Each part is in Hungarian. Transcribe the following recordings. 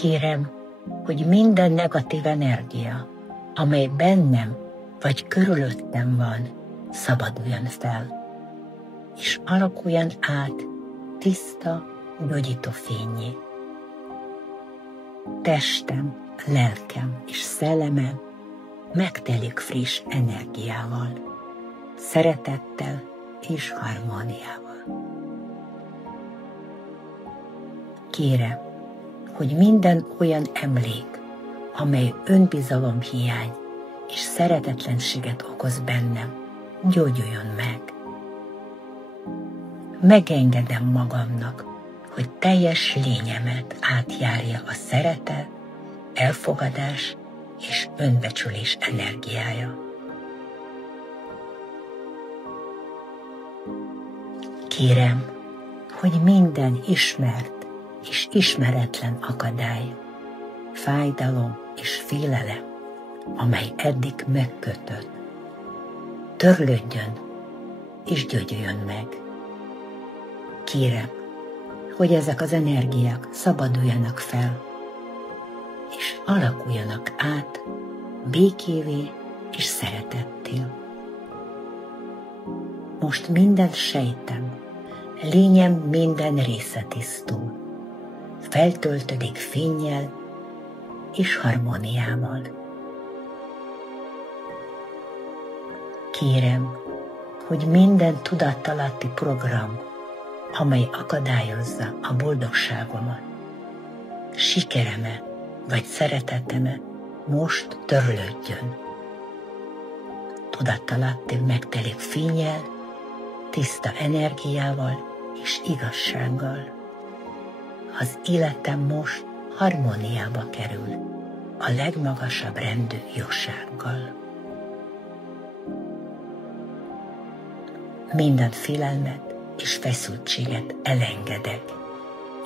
Kérem, hogy minden negatív energia, amely bennem vagy körülöttem van, szabaduljon fel, és alakuljon át tiszta, gyógyító fénnyé. Testem, lelkem és szellemem megtelik friss energiával, szeretettel és harmóniával. Kérem, hogy minden olyan emlék, amely önbizalomhiány és szeretetlenséget okoz bennem, gyógyuljon meg. Megengedem magamnak, hogy teljes lényemet átjárja a szeretet, elfogadás és önbecsülés energiája. Kérem, hogy minden ismert és ismeretlen akadály, fájdalom és félelem, amely eddig megkötött, törlődjön és gyógyuljon meg. Kérem, hogy ezek az energiák szabaduljanak fel, és alakuljanak át békévé és szeretetté. Most minden sejtem, lényem minden része tisztul, feltöltődik fénnyel és harmóniával. Kérem, hogy minden tudatalatti program, amely akadályozza a boldogságomat, sikeremet vagy szeretetemet, most törlődjön. Tudatalatti megtelik fénnyel, tiszta energiával és igazsággal. Az életem most harmóniába kerül a legmagasabb rendű jósággal. Minden félelmet és feszültséget elengedek,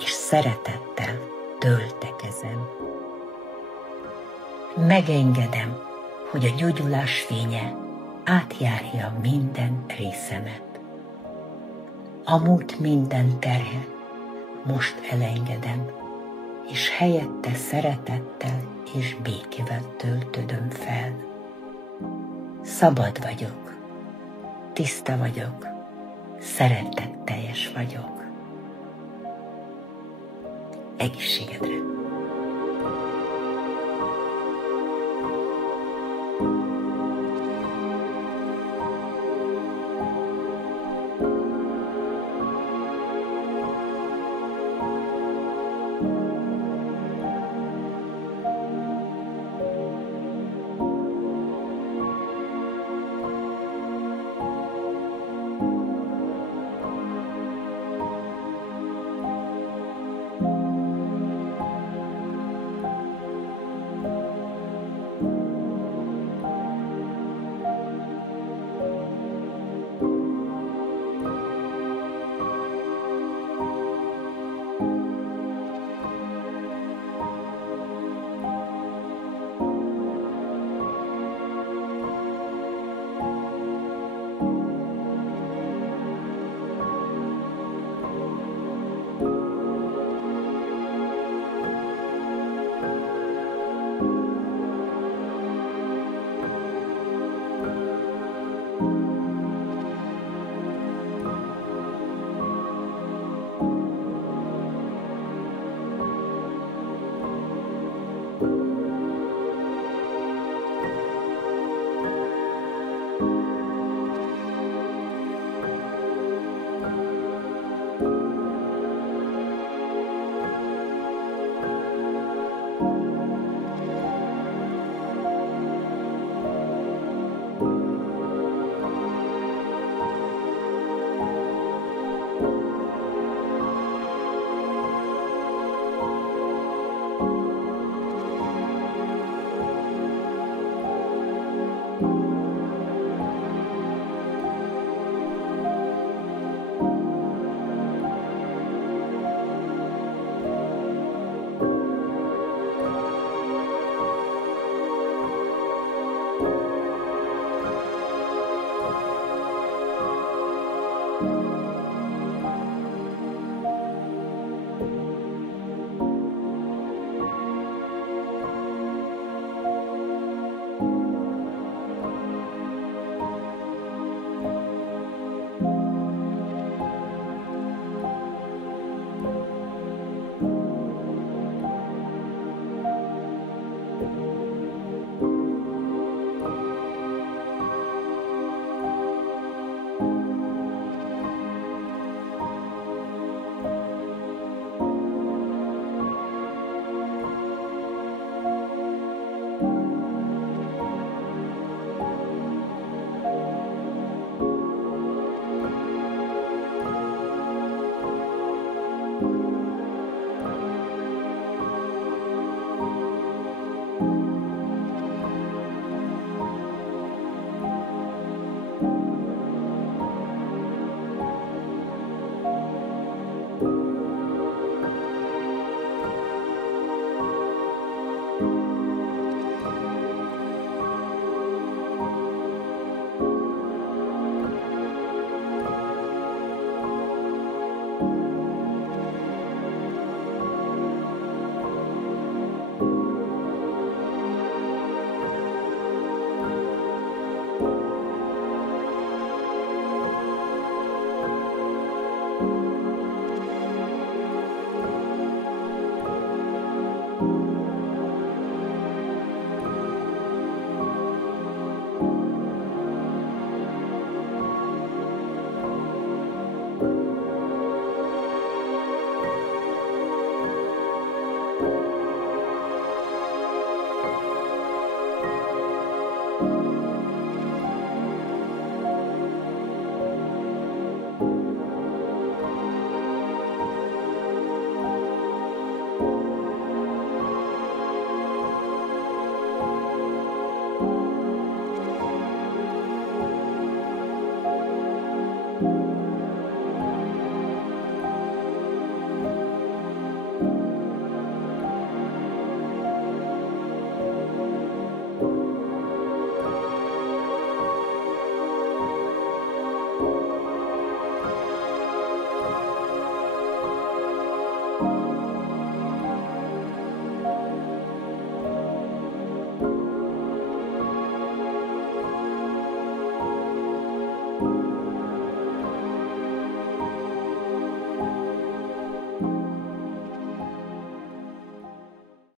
és szeretettel töltekezem. Megengedem, hogy a gyógyulás fénye átjárja minden részemet. A múlt minden terhet most elengedem, és helyette szeretettel és békével töltödöm fel. Szabad vagyok, tiszta vagyok, szeretetteljes vagyok. Egészségedre!